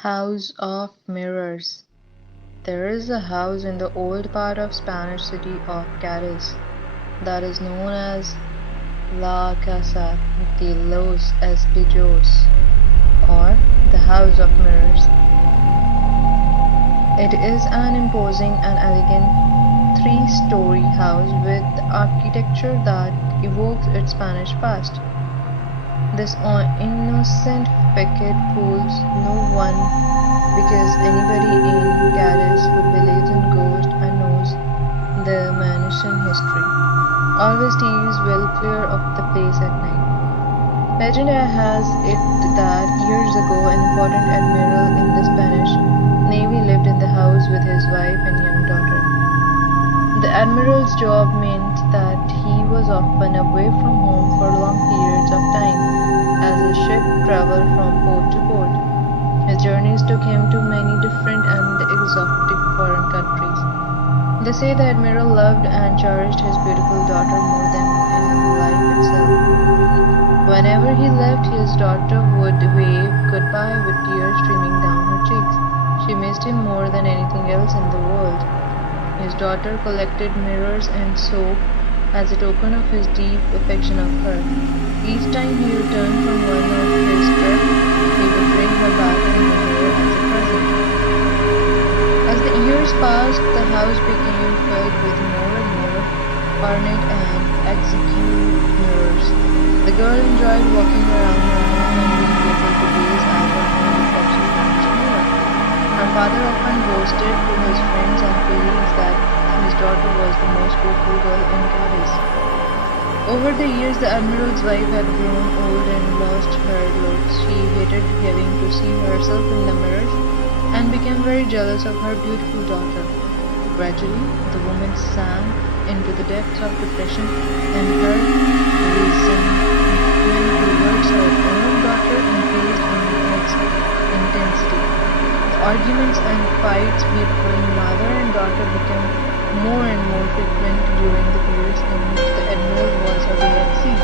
House of Mirrors. There is a house in the old part of Spanish city of Cadiz that is known as La Casa de los Espejos, or the House of Mirrors. It is an imposing and elegant three-story house with architecture that evokes its Spanish past. This innocent facade fools no one because anybody in Cadiz who believes in ghosts and knows the mansion history always stays well clear of the place at night. Legend has it that years ago an important admiral in the Spanish Navy lived in the house with his wife and young daughter. The admiral's job meant that he was often away from home for long periods of time as his ship traveled from port to port. His journeys took him to many different and exotic foreign countries. They say the admiral loved and cherished his beautiful daughter more than in life itself. Whenever he left, his daughter would wave goodbye with tears streaming down her cheeks. She missed him more than anything else in the world. His daughter collected mirrors and soap as a token of his deep affection of her. Each time he returned from one of his trips, he would bring her back a new mirror as a present. As the years passed, the house became filled with more and more ornate and exquisite mirrors. The girl enjoyed walking around her home and being able to gaze at her own reflection in each mirror. Her father often boasted to his friends and colleagues that his daughter was the most beautiful girl in Cadiz. Over the years, the admiral's wife had grown old and lost her looks. She hated having to see herself in the mirrors and became very jealous of her beautiful daughter. Gradually, the woman sank into the depths of depression, and her resentment towards her own daughter increased in its intensity. The arguments and fights between mother and daughter became more and more frequent during the periods in which the admiral was away at sea.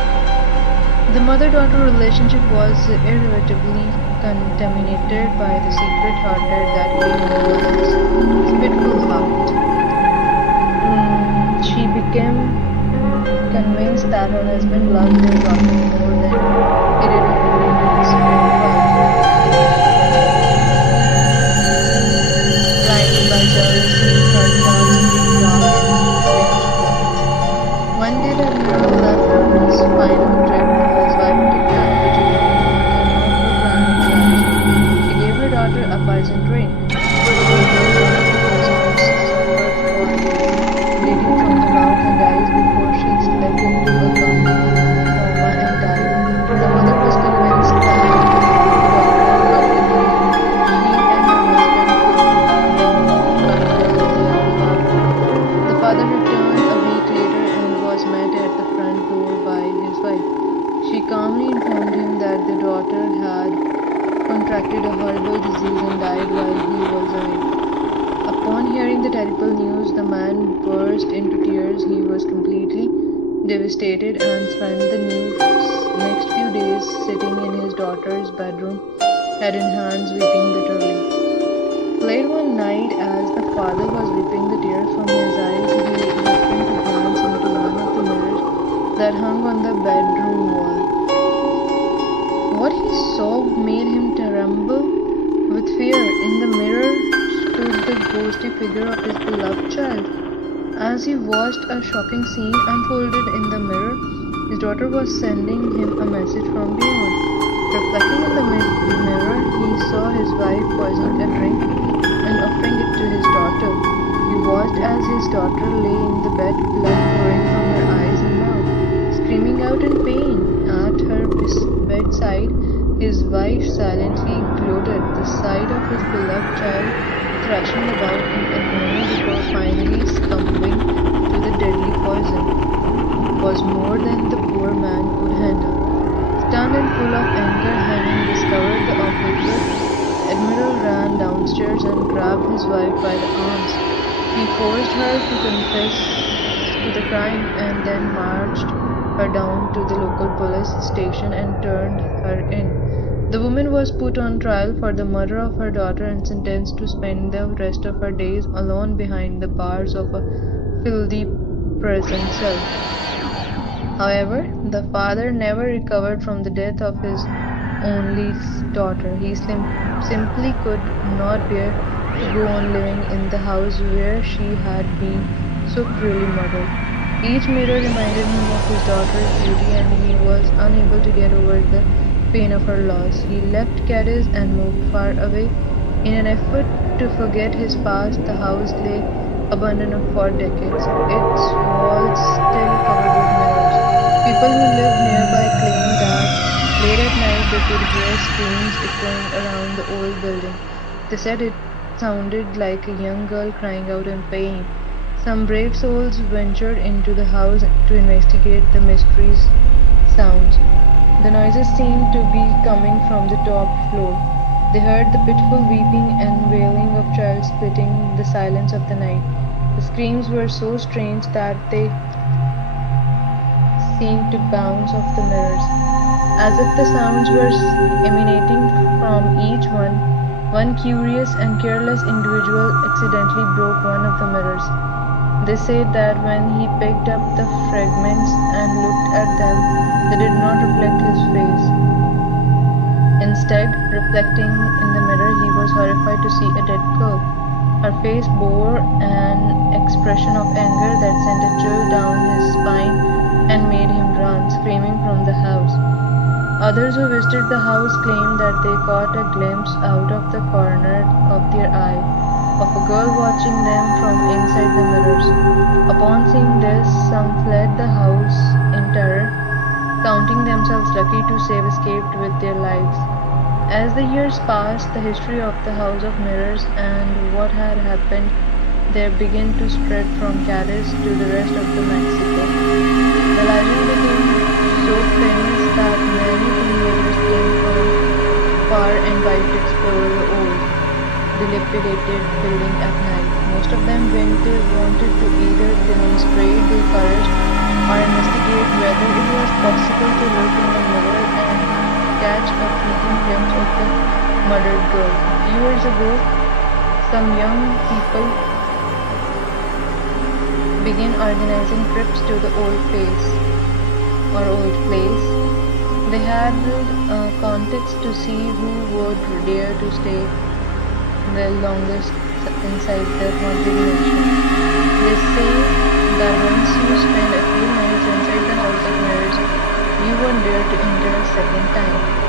The mother-daughter relationship was irrevocably contaminated by the secret hearted that gave the mother's spiteful heart. She became convinced that her husband loved their daughter more than he did his own wife. Blinded by jealousy, her thoughts became dark and vengeful. One day, the admiral left on his final trip. His wife took advantage of him and became one of her prime attractions. She gave her daughter a poison drink. It made one of the prisoners suffer for days, bleeding from the mouth and eyes before she slipped into a coma and died. The mother was convinced that the daughter loved the drink. She and her husband could not control their love. The father returned a week later and was met at the front door by his wife. She calmly informed him that the daughter had contracted a horrible disease and died while he was away. Upon hearing the terrible news, the man burst into tears. He was completely devastated and spent the next few days sitting in his daughter's bedroom, head in hands, weeping bitterly. Late one night, as the father was wiping the tears from his eyes, he happened to glance into one of the mirrors that hung on the bedroom wall. What he saw made him tremble with fear. In the mirror stood the ghostly figure of his beloved child. As he watched a shocking scene unfolded in the mirror, his daughter was sending him a message from beyond. Reflecting in the mirror, he saw his wife poisoning a drink and offering it to his daughter. He watched as his daughter lay in the bed, blood pouring from her eyes and mouth, screaming out in pain. At her bedside, his wife silently gloated. The sight of his beloved child thrashing about in agony before finally succumbing to the deadly poison was more than the poor man could handle. Stunned and full of anger, having discovered the awful truth, Admiral ran downstairs and grabbed his wife by the arms. He forced her to confess to the crime and then marched her down to the local police station and turned her in. The woman was put on trial for the murder of her daughter and sentenced to spend the rest of her days alone behind the bars of a filthy prison cell. However, the father never recovered from the death of his only daughter. He simply could not bear to go on living in the house where she had been so cruelly murdered. Each mirror reminded him of his daughter's beauty, and he was unable to get over the pain of her loss. He left Cadiz and moved far away. In an effort to forget his past, the house lay abandoned for decades, its walls still covered with mirrors. People who lived nearby claimed that late at night they could hear screams echoing around the old building. They said it sounded like a young girl crying out in pain. Some brave souls ventured into the house to investigate the mystery's sounds. The noises seemed to be coming from the top floor. They heard the pitiful weeping and wailing of child splitting the silence of the night. The screams were so strange that they seemed to bounce off the mirrors, as if the sounds were emanating from each one. One curious and careless individual accidentally broke one of the mirrors. They said that when he picked up the fragments and looked at them, they did not reflect his face. Instead, reflecting in the mirror, he was horrified to see a dead girl. Her face bore an expression of anger that sent a chill down his spine and made him run, screaming from the house. Others who visited the house claimed that they caught a glimpse out of the corner of their eye of a girl watching them from inside the mirrors. Upon seeing this, some fled the house in terror, counting themselves lucky to save escaped with their lives. As the years passed, the history of the House of Mirrors and what had happened there began to spread from Cadiz to the rest of the Mexico. The legend became so famous that many teenagers came from far and wide to explore the old, dilapidated building at night. Most of them wanted to either demonstrate their courage or investigate whether it was possible to look in the mirror and catch a fleeting glimpse of the murdered girl. A few years ago, some young people began organizing trips to the old place. They had contests to see who would dare to stay the longest inside the haunted mansion. They say that once you spend a few nights inside the House of Mirrors, you won't dare to enter a second time.